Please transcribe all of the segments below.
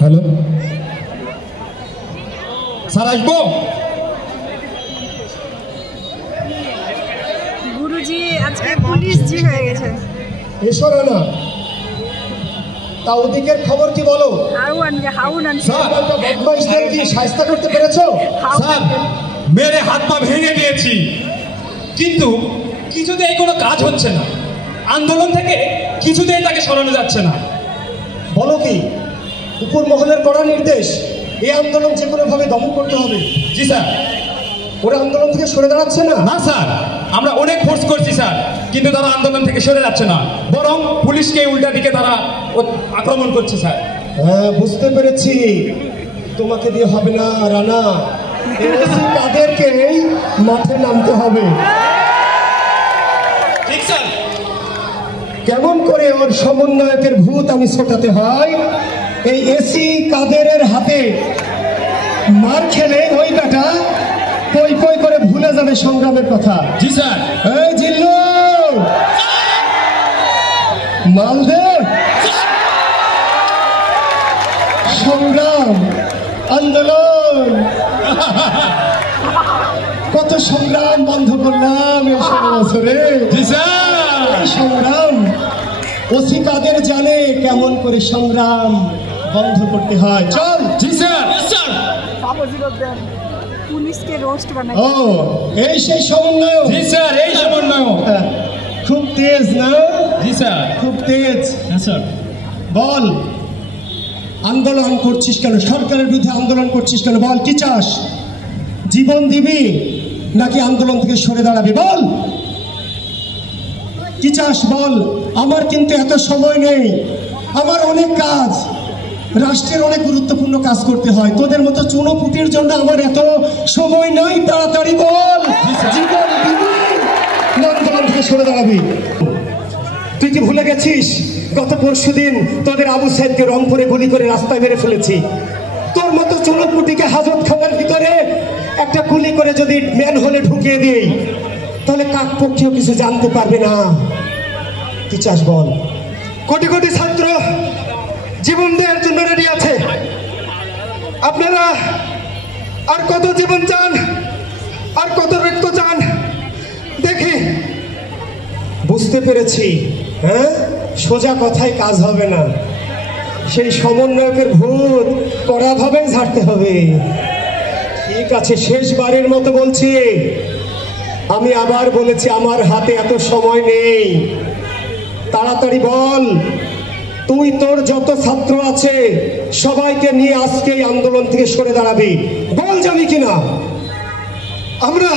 Hello sir आसबो गुरुजी आज के police जी হয়ে গেছে এসো না তা ওদিকের খবর কি বলো স্যার বদমাইশদের কি শাস্তি করতে পেরেছো স্যার মেরে হাত পা ভেঙে দিয়েছি কিন্তু কিছুতেই কোনো কাজ হচ্ছে না আন্দোলন থেকে কিছুতেই তাকে সরানো যাচ্ছে না বলো কি উপর মহলের কড়া নির্দেশ এই আন্দোলন যে কোনো ভাবে দমন করতে হবে জি স্যার ওরা আন্দোলন থেকে সরে দাঁড়াচ্ছে না না স্যার আমরা অনেক ফোর্স করছি স্যার কিন্তু তারা আন্দোলন থেকে সরে যাচ্ছে না বরং পুলিশকে উল্টা দিকে তারা আক্রমণ করছে স্যার হ্যাঁ বুঝতে পেরেছি তোমাকে দিয়ে হবে না রানা তাদেরকে মাঠে নামতে হবে ঠিক স্যার কেমন করে ওর সমন্বয়কের ভূত আমি ছোটাতে হয় এই এসি কাদেরের হাতে মার খেলে ওই বেটা কই কই করে ভুলে যাবে সংগ্রামের কথা জি স্যার এই জিল্লু মালদে সংগ্রাম আন্দোলন কত সংগ্রাম বন্ধ করলাম এই 16 বছরে জি স্যার সংগ্রাম ওসি কাদের জানে কেমন করে সংগ্রাম বন্ধ করতে হয় চল জি স্যার স্যার পুলিশকে রোস্ট বানাই ও এই সেই সমন্বয় জি স্যার এই সমন্বয় খুব তেজ না জি স্যার খুব তেজ হ্যাঁ স্যার বল আন্দোলন করছিস কেন সরকারের বিরুদ্ধে আন্দোলন করছিস কেন বল কি চাস জীবন দিবি নাকি আন্দোলন থেকে সরে দাঁড়াবি বল কি চাস বল আমার কিন্তু এত সময় নেই আমার অনেক কাজ রাষ্ট্রের অনেক গুরুত্বপূর্ণ কাজ করতে হয় তোদের মতো চুনোপুটির জন্য আমার এত সময় নাই তাড়াতাড়ি বল জীবন দিবি না আন্দোলন থেকে সরে দাঁড়াবি তুই কি ভুলে গেছিস গত পরশুদিন তোদের আবু সাইদকে রংপুরে গুলি করে রাস্তায় মেরে ফেলেছি তোর মতো চুনোপুটিকে হাজতখানার ভিতরে একটা গুলি করে যদি ম্যান হলে ঢুকিয়ে দিই তাহলে কাক পক্ষেও কিছু জানতে পারবে না কি চাস বল কোটি কোটি ছাত্র জীবন দেওয়ার জন্য রেডি আছে আপনারা আর কত জীবন চান আর কত রক্ত চান দেখি বুঝতে পেরেছি। হ্যাঁ, সোজা কথায় কাজ হবে না, সেই সমন্বয়কের ভূত কড়াভাবে ঝাড়তে হবে। ঠিক আছে, শেষবারের মতো বলছি, আমি আবার বলেছি আমার হাতে এত সময় নেই। তাড়াতাড়ি বল, তুই তোর যত ছাত্র আছে সবাইকে নিয়ে আজকেই আন্দোলন থেকে সরে দাঁড়াবি। বল যাবি কিনা? আমরা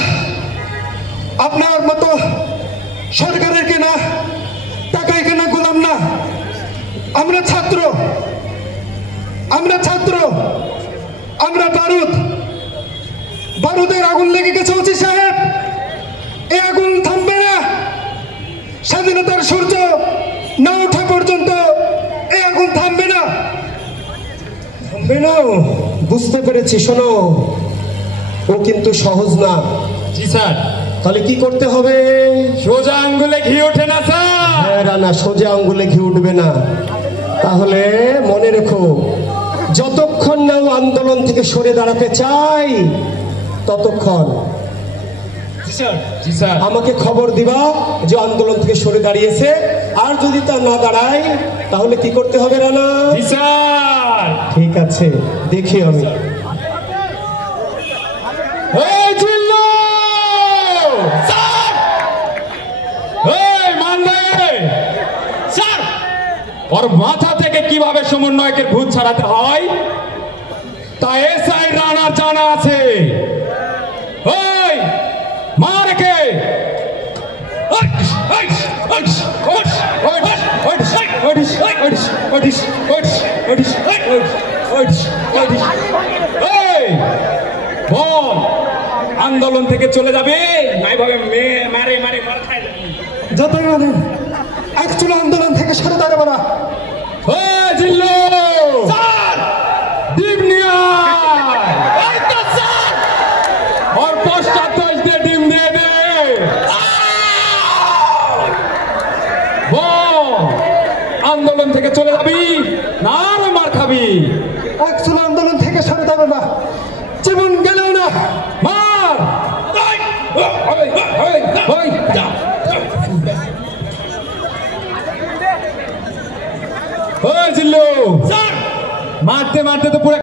আপনার মতো সরকারের কেনা টাকায় কেনা গোলাম না। আমরা ছাত্র, আমরা বারুদের আগুন লেগে গেছে ওসি সাহেব। এই আগুন থামবে না। স্বাধীনতার সূর্য না ওঠা পর্যন্ত এই আগুন থামবে না। থামবে না? বুঝতে পেরেছি। শোনো, ও কিন্তু সহজ না। জি স্যার। তাহলে কি করতে হবে? সোজা আঙ্গুলে ঘি ওঠে না স্যার। হ্যাঁ রানা, সোজা আঙ্গুলে ঘি উঠবে না। তাহলে মনে রেখো, যতক্ষণ না ও আন্দোলন থেকে সরে দাঁড়াতে চাই ততক্ষণ জি স্যার। আমাকে খবর দিবা যে আন্দোলন থেকে সরে দাঁড়িয়েছে। আর যদি তা না দাঁড়ায় তাহলে কি করতে হবে রানা? জি স্যার। ঠিক আছে, দেখি আমি। এই জিল্লু! স্যার! এই মানবে! স্যার! ওর মাথা থেকে কিভাবে সমন্বয়কের ভূত ছাড়াতে হয় তা এসআই রানার জানা আছে। ওই মারকে! বল, আন্দোলন থেকে চলে যাবে নাই ভাবে মারে মারে মার খায় যাবে। যতই মানেন একচুলো আন্দোলন থেকে সরে দাঁড়াবো না। জিল্লু! স্যার! ডিম নিয়ে আয়! স্যার! ওর পশ্চাৎ দিয়ে ডিম দিয়ে দে। বল, আন্দোলন থেকে চলে যাবি না আরো মার খাবি? একচুলো আন্দোলন থেকে সরে দাঁড়াবো না, জীবন গেলেও না। মার! জিল্লু! মারতে মারতে তো পুরো